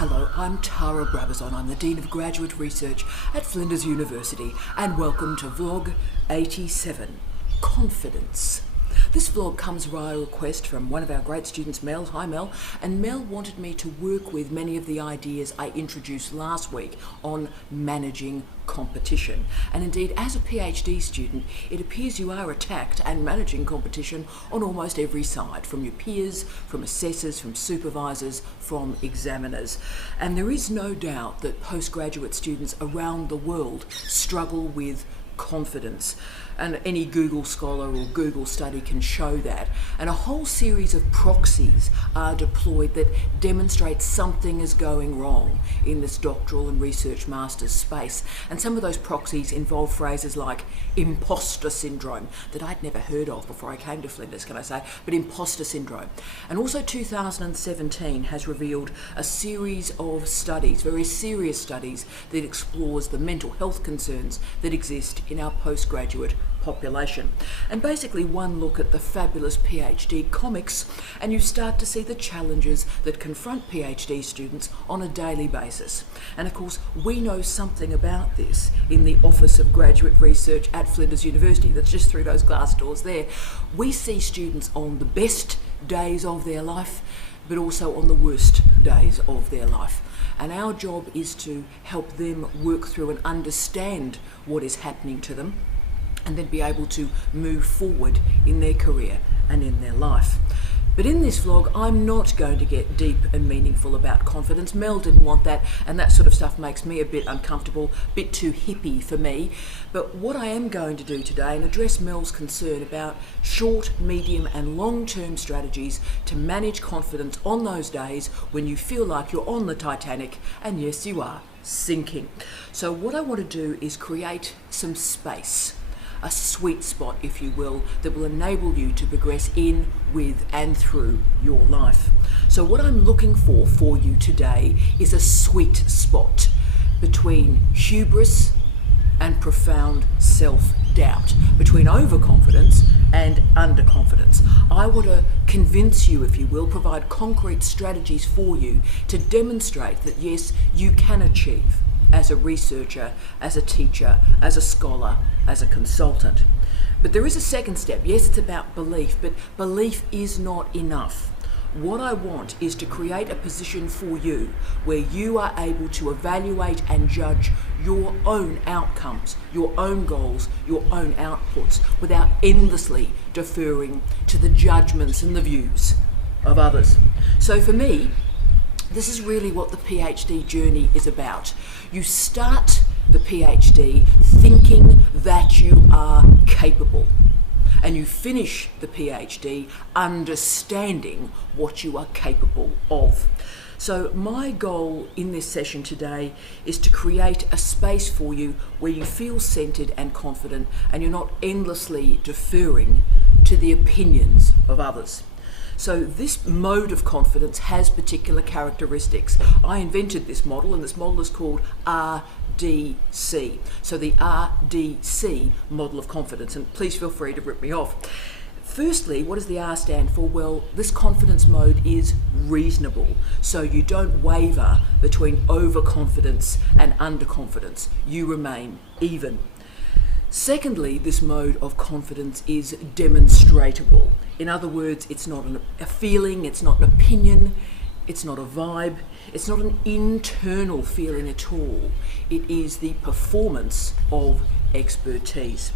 Hello, I'm Tara Brabazon. I'm the Dean of Graduate Research at Flinders University, and welcome to Vlog 87, Confidence. This vlog comes via request from one of our great students, Mel. Hi Mel. And Mel wanted me to work with many of the ideas I introduced last week on managing competition. And indeed, as a PhD student, it appears you are attacked and managing competition on almost every side, from your peers, from assessors, from supervisors, from examiners. And there is no doubt that postgraduate students around the world struggle with confidence, and any Google scholar or Google study can show that. And a whole series of proxies are deployed that demonstrate something is going wrong in this doctoral and research master's space. And some of those proxies involve phrases like imposter syndrome, that I'd never heard of before I came to Flinders, can I say, but imposter syndrome. And also 2017 has revealed a series of studies, very serious studies, that explores the mental health concerns that exist in our postgraduate population. And basically one look at the fabulous PhD comics and you start to see the challenges that confront PhD students on a daily basis. And of course we know something about this in the Office of Graduate Research at Flinders University. That's just through those glass doors there. We see students on the best days of their life, but also on the worst days of their life. And our job is to help them work through and understand what is happening to them, and then be able to move forward in their career and in their life. But in this vlog, I'm not going to get deep and meaningful about confidence. Mel didn't want that, and that sort of stuff makes me a bit uncomfortable, a bit too hippie for me. But what I am going to do today, and address Mel's concern about short, medium and long-term strategies to manage confidence on those days when you feel like you're on the Titanic, and yes, you are, sinking. So what I want to do is create some space, a sweet spot, if you will, that will enable you to progress in, with and through your life. So what I'm looking for you today is a sweet spot between hubris and profound self-doubt, between overconfidence and underconfidence. I want to convince you, if you will, provide concrete strategies for you to demonstrate that yes, you can achieve as a researcher, as a teacher, as a scholar, as a consultant. But there is a second step. Yes, it's about belief, but belief is not enough. What I want is to create a position for you where you are able to evaluate and judge your own outcomes, your own goals, your own outputs, without endlessly deferring to the judgments and the views of others. So for me, this is really what the PhD journey is about. You start the PhD thinking that you are capable, and you finish the PhD understanding what you are capable of. So my goal in this session today is to create a space for you where you feel centered and confident, and you're not endlessly deferring to the opinions of others. So this mode of confidence has particular characteristics. I invented this model, and this model is called RDC. So the RDC model of confidence, and please feel free to rip me off. Firstly, what does the R stand for? Well, this confidence mode is reasonable. So you don't waver between overconfidence and underconfidence. You remain even. Secondly, this mode of confidence is demonstratable. In other words, it's not a feeling, it's not an opinion, it's not a vibe, it's not an internal feeling at all. It is the performance of expertise.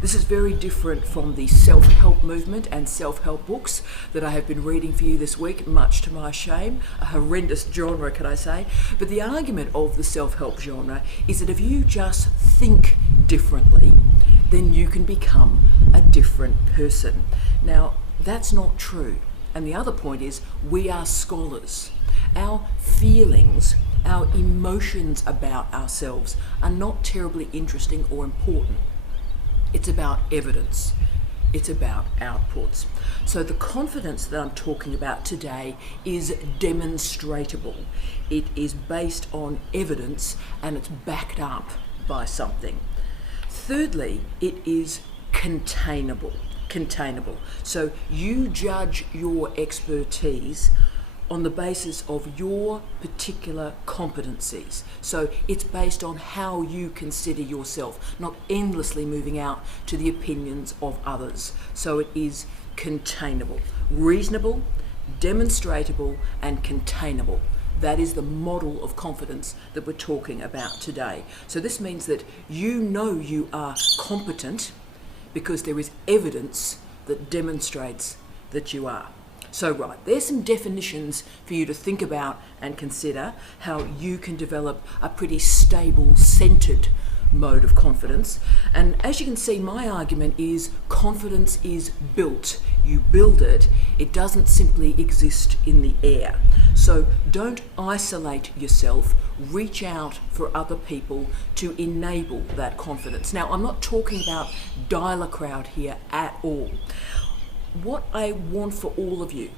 This is very different from the self-help movement and self-help books that I have been reading for you this week, much to my shame. A horrendous genre, can I say. But the argument of the self-help genre is that if you just think differently, then you can become a different person. Now, that's not true. And the other point is, we are scholars. Our feelings, our emotions about ourselves are not terribly interesting or important. It's about evidence. It's about outputs. So the confidence that I'm talking about today is demonstratable. It is based on evidence and it's backed up by something. Thirdly, it is containable. So you judge your expertise on the basis of your particular competencies. So it's based on how you consider yourself, not endlessly moving out to the opinions of others. So it is containable, reasonable, demonstrable, and containable. That is the model of confidence that we're talking about today. So this means that you know you are competent because there is evidence that demonstrates that you are. So right, there's some definitions for you to think about and consider how you can develop a pretty stable, centred mode of confidence. And as you can see, my argument is confidence is built. You build it. It doesn't simply exist in the air. So don't isolate yourself. Reach out for other people to enable that confidence. Now, I'm not talking about dial a crowd here at all. What I want for all of you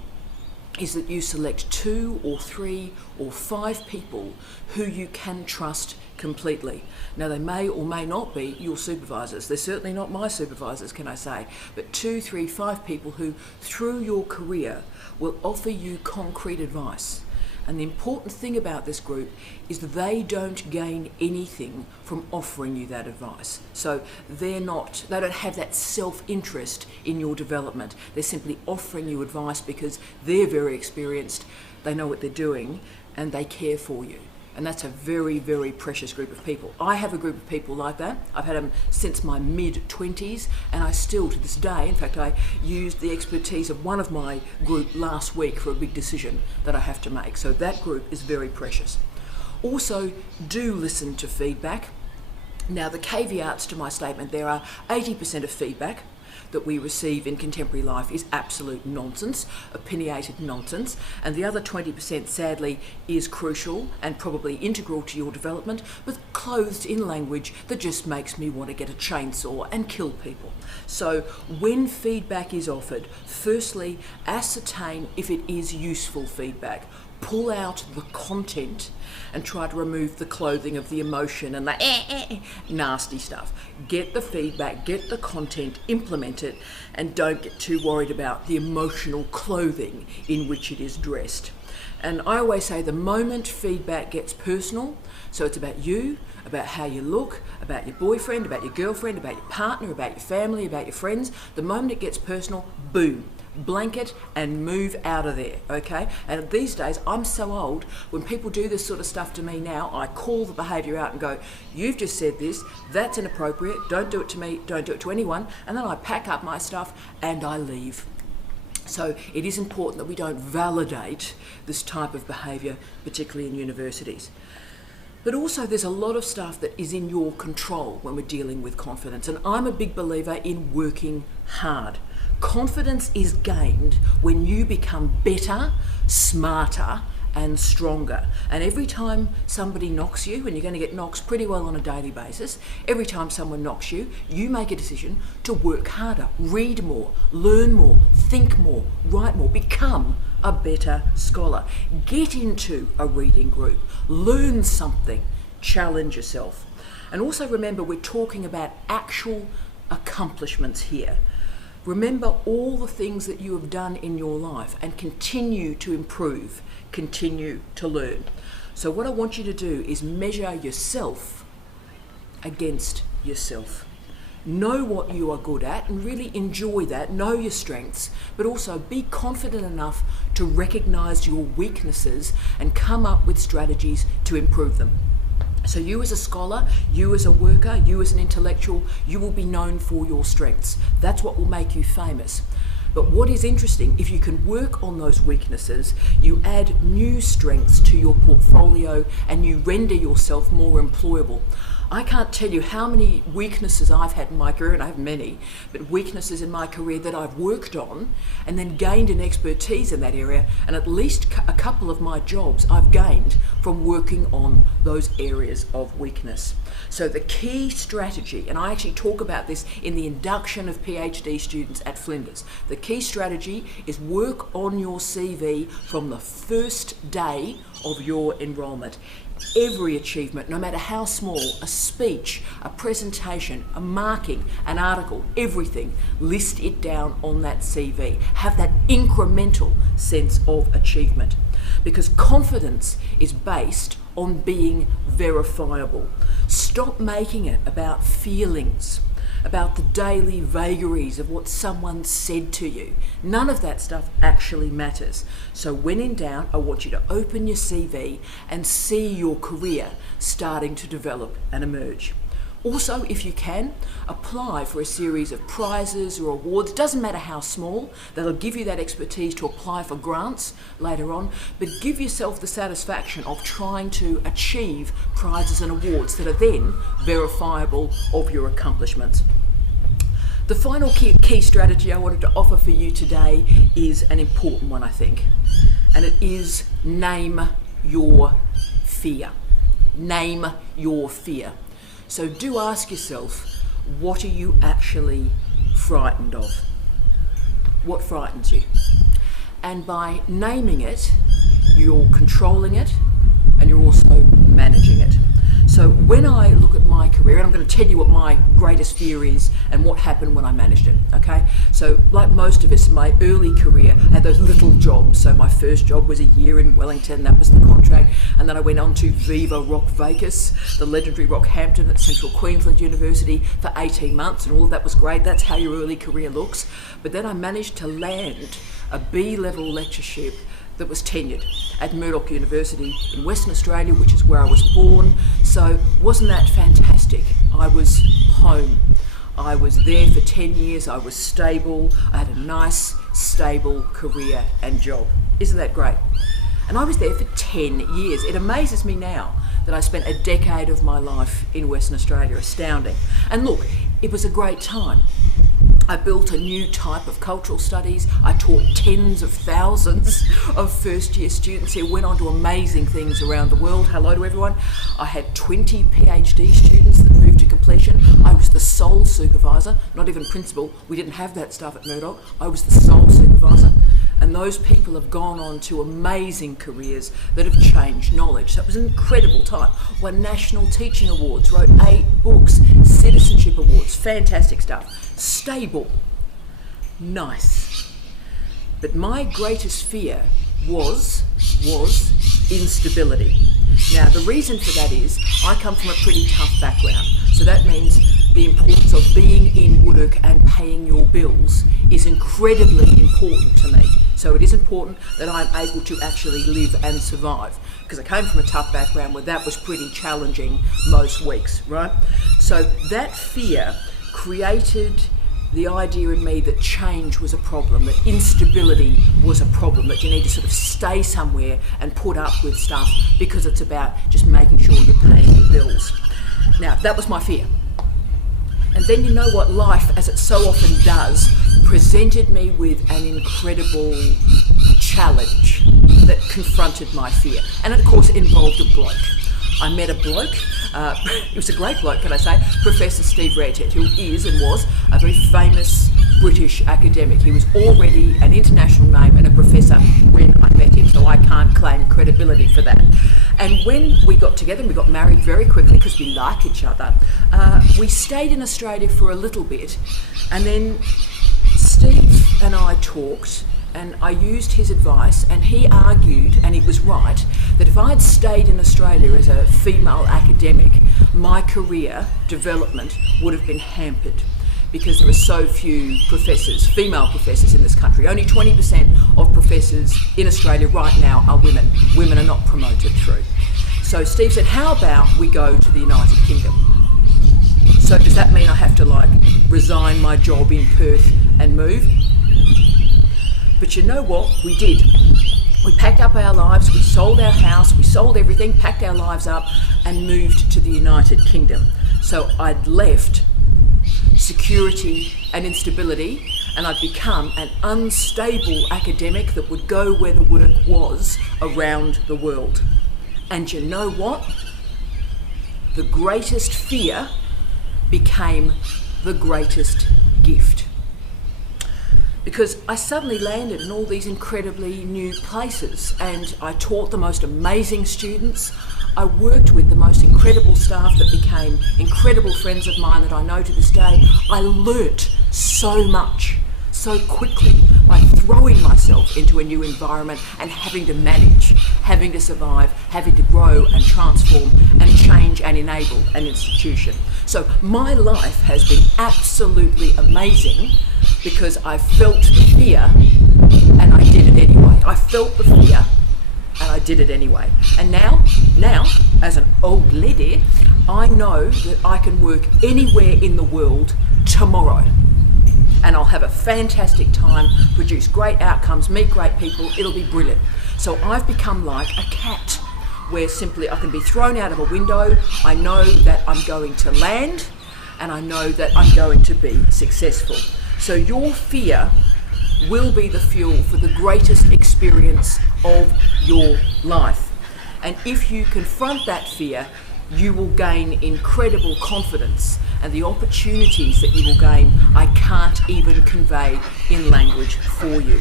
is that you select 2 or 3 or 5 people who you can trust completely. Now, they may or may not be your supervisors. They're certainly not my supervisors, can I say, but 2, 3, 5 people who, through your career, will offer you concrete advice. And the important thing about this group is that they don't gain anything from offering you that advice. So they don't have that self-interest in your development. They're simply offering you advice because they're very experienced, they know what they're doing, and they care for you. And that's a very, very precious group of people. I have a group of people like that. I've had them since my mid-20s, and I still, to this day, in fact, I used the expertise of one of my group last week for a big decision that I have to make. So that group is very precious. Also, do listen to feedback. Now, the caveats to my statement, there are 80% of feedback that we receive in contemporary life is absolute nonsense, opinionated nonsense, and the other 20%, sadly, is crucial and probably integral to your development, but clothed in language that just makes me want to get a chainsaw and kill people. So when feedback is offered, firstly, ascertain if it is useful feedback. Pull out the content and try to remove the clothing of the emotion and the nasty stuff. Get the feedback, get the content, implement it, and don't get too worried about the emotional clothing in which it is dressed. And I always say the moment feedback gets personal, so it's about you, about how you look, about your boyfriend, about your girlfriend, about your partner, about your family, about your friends, the moment it gets personal, boom. Blanket and move out of there, okay? And these days, I'm so old, when people do this sort of stuff to me now, I call the behaviour out and go, you've just said this, that's inappropriate, don't do it to me, don't do it to anyone, and then I pack up my stuff and I leave. So it is important that we don't validate this type of behaviour, particularly in universities. But also there's a lot of stuff that is in your control when we're dealing with confidence, and I'm a big believer in working hard. Confidence is gained when you become better, smarter, and stronger. And every time somebody knocks you, and you're going to get knocks pretty well on a daily basis, every time someone knocks you, you make a decision to work harder, read more, learn more, think more, write more, become a better scholar. Get into a reading group, learn something, challenge yourself. And also remember, we're talking about actual accomplishments here. Remember all the things that you have done in your life and continue to improve, continue to learn. So what I want you to do is measure yourself against yourself. Know what you are good at and really enjoy that, know your strengths, but also be confident enough to recognise your weaknesses and come up with strategies to improve them. So you as a scholar, you as a worker, you as an intellectual, you will be known for your strengths. That's what will make you famous. But what is interesting, if you can work on those weaknesses, you add new strengths to your portfolio and you render yourself more employable. I can't tell you how many weaknesses I've had in my career, and I have many, but weaknesses in my career that I've worked on and then gained an expertise in that area, and at least a couple of my jobs I've gained from working on those areas of weakness. So the key strategy, and I actually talk about this in the induction of PhD students at Flinders, the key strategy is work on your CV from the first day of your enrolment. every achievement, no matter how small, a speech, a presentation, a marking, an article, everything, list it down on that CV. Have that incremental sense of achievement. Because confidence is based on being verifiable. Stop making it about feelings, about the daily vagaries of what someone said to you. None of that stuff actually matters. So when in doubt, I want you to open your CV and see your career starting to develop and emerge. Also, if you can, apply for a series of prizes or awards. Doesn't matter how small, that'll give you that expertise to apply for grants later on, but give yourself the satisfaction of trying to achieve prizes and awards that are then verifiable of your accomplishments. The final key strategy I wanted to offer for you today is an important one, I think, and it is name your fear. Name your fear. So do ask yourself, what are you actually frightened of? What frightens you? And by naming it, you're controlling it and you're also managing it. So when I look at my career, and I'm going to tell you what my greatest fear is and what happened when I managed it, okay? So like most of us, in my early career, I had those little jobs. So my first job was a year in Wellington, that was the contract. And then I went on to Viva Rock Vegas, the legendary Rockhampton at Central Queensland University for 18 months, and all of that was great. That's how your early career looks. But then I managed to land a B-level lectureship that was tenured at Murdoch University in Western Australia, which is where I was born. So wasn't that fantastic? I was home. I was there for 10 years. I was stable. I had a nice, stable career and job. Isn't that great? And I was there for 10 years. It amazes me now that I spent a decade of my life in Western Australia. Astounding. And look, it was a great time. I built a new type of cultural studies. I taught tens of thousands of first year students who went on to amazing things around the world. Hello to everyone. I had 20 PhD students that moved to completion. I was the sole supervisor, not even principal. We didn't have that stuff at Murdoch. I was the sole supervisor. And those people have gone on to amazing careers that have changed knowledge. So it was an incredible time. Won national teaching awards, wrote 8 books, citizenship awards, fantastic stuff. Stable, nice. But my greatest fear was instability. Now the reason for that is I come from a pretty tough background. So that means the importance of being in work and paying your bills is incredibly important to me. So it is important that I'm able to actually live and survive, because I came from a tough background where that was pretty challenging most weeks, right? So that fear created the idea in me that change was a problem, that instability was a problem, that you need to sort of stay somewhere and put up with stuff because it's about just making sure you're paying your bills. Now, that was my fear. And then you know what, life, as it so often does, presented me with an incredible challenge that confronted my fear. And it, of course, involved a bloke. I met a bloke, he was a great bloke, can I say, Professor Steve Redhead, who is and was a very famous British academic. He was already an international name and a professor when I met him, so I can't claim credibility for that. And when we got together, and we got married very quickly because we like each other, we stayed in Australia for a little bit, and then Steve and I talked, and I used his advice, and he argued, and he was right, that if I had stayed in Australia as a female academic, my career development would have been hampered because there are so few professors, female professors in this country. Only 20% of professors in Australia right now are women. Women are not promoted through. So Steve said, how about we go to the United Kingdom? So does that mean I have to resign my job in Perth and move? But you know what? We did. We packed up our lives, we sold our house, we sold everything, packed our lives up and moved to the United Kingdom. So I'd left security and instability, and I'd become an unstable academic that would go where the work was around the world. And you know what? The greatest fear became the greatest gift. because I suddenly landed in all these incredibly new places, and I taught the most amazing students. I worked with the most incredible staff that became incredible friends of mine that I know to this day. I learnt so much so quickly by throwing myself into a new environment and having to manage, having to survive, having to grow and transform and change and enable an institution. So my life has been absolutely amazing because I felt the fear and I did it anyway. I felt the fear and I did it anyway. And now, as an old lady, I know that I can work anywhere in the world tomorrow. And I'll have a fantastic time, produce great outcomes, meet great people, it'll be brilliant. So I've become like a cat, where simply I can be thrown out of a window, I know that I'm going to land, and I know that I'm going to be successful. So your fear will be the fuel for the greatest experience of your life. And if you confront that fear, you will gain incredible confidence, and the opportunities that you will gain, I can't even convey in language for you.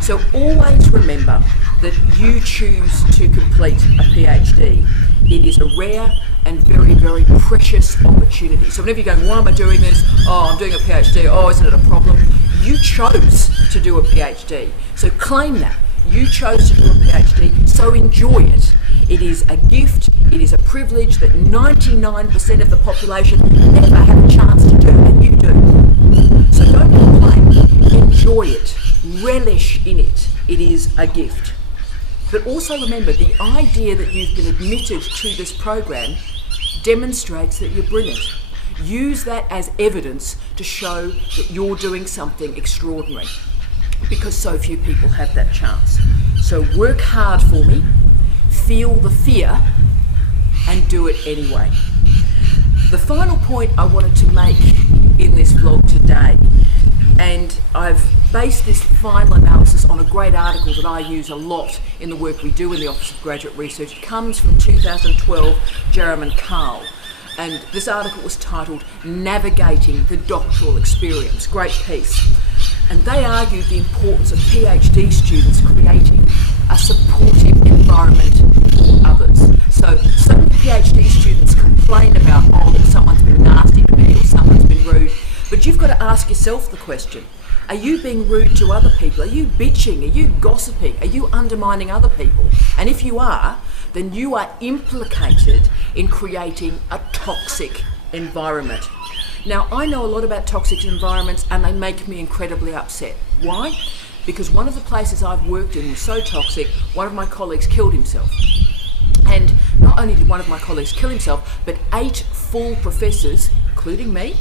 So always remember that you choose to complete a PhD. It is a rare and very, very precious opportunity. So whenever you're going, why am I doing this? Oh, I'm doing a PhD. Oh, isn't it a problem? You chose to do a PhD. So claim that. You chose to do a PhD, so enjoy it. It is a gift, it is a privilege that 99% of the population never have a chance to do, and you do. So don't complain, enjoy it, relish in it. It is a gift. But also remember, the idea that you've been admitted to this program demonstrates that you're brilliant. Use that as evidence to show that you're doing something extraordinary, because so few people have that chance. So work hard for me, feel the fear, and do it anyway. The final point I wanted to make in this vlog today, and I've based this final analysis on a great article that I use a lot in the work we do in the Office of Graduate Research. It comes from 2012, Jerram and Carl. And this article was titled Navigating the Doctoral Experience. Great piece. And they argued the importance of PhD students creating a supportive environment for others. So many PhD students complain about, oh, that someone's been nasty to me or someone's been rude. But you've got to ask yourself the question, are you being rude to other people? Are you bitching? Are you gossiping? Are you undermining other people? And if you are, then you are implicated in creating a toxic environment. Now, I know a lot about toxic environments and they make me incredibly upset. Why? Because one of the places I've worked in was so toxic, one of my colleagues killed himself. And not only did one of my colleagues kill himself, but 8 full professors, including me,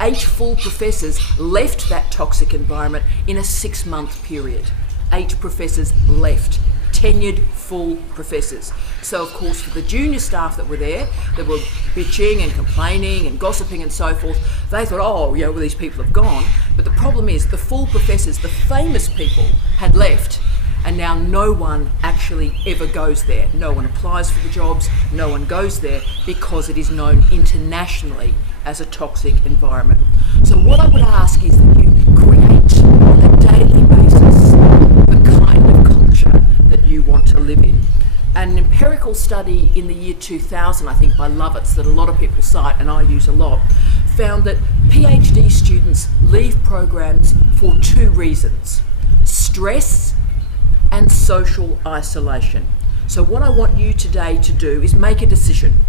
8 full professors left that toxic environment in a 6-month period. 8 professors left. Tenured full professors. So of course for the junior staff that were there, that were bitching and complaining and gossiping and so forth, they thought, oh, well, these people have gone. But the problem is the full professors, the famous people, had left, and now no one actually ever goes there. No one applies for the jobs, no one goes there, because it is known internationally as a toxic environment. So what I would ask is that you create on a daily basis the kind of culture that you want to live in. An empirical study in the year 2000, I think by Lovitz, that a lot of people cite and I use a lot, found that PhD students leave programs for 2 reasons: stress and social isolation. So what I want you today to do is make a decision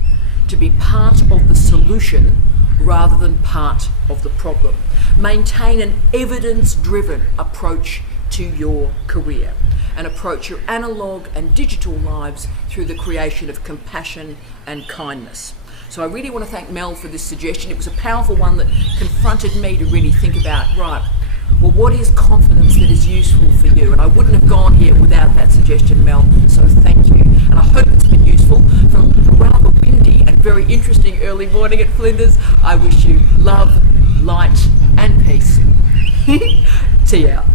to be part of the solution rather than part of the problem. Maintain an evidence-driven approach to your career, and approach your analog and digital lives through the creation of compassion and kindness. So I really want to thank Mel for this suggestion. It was a powerful one that confronted me to really think about, right, well, what is confidence that is useful for you? And I wouldn't have gone here without that suggestion, Mel, so thank you. And I hope it's been useful. From a rather windy and very interesting early morning at Flinders, I wish you love, light and peace. See you out.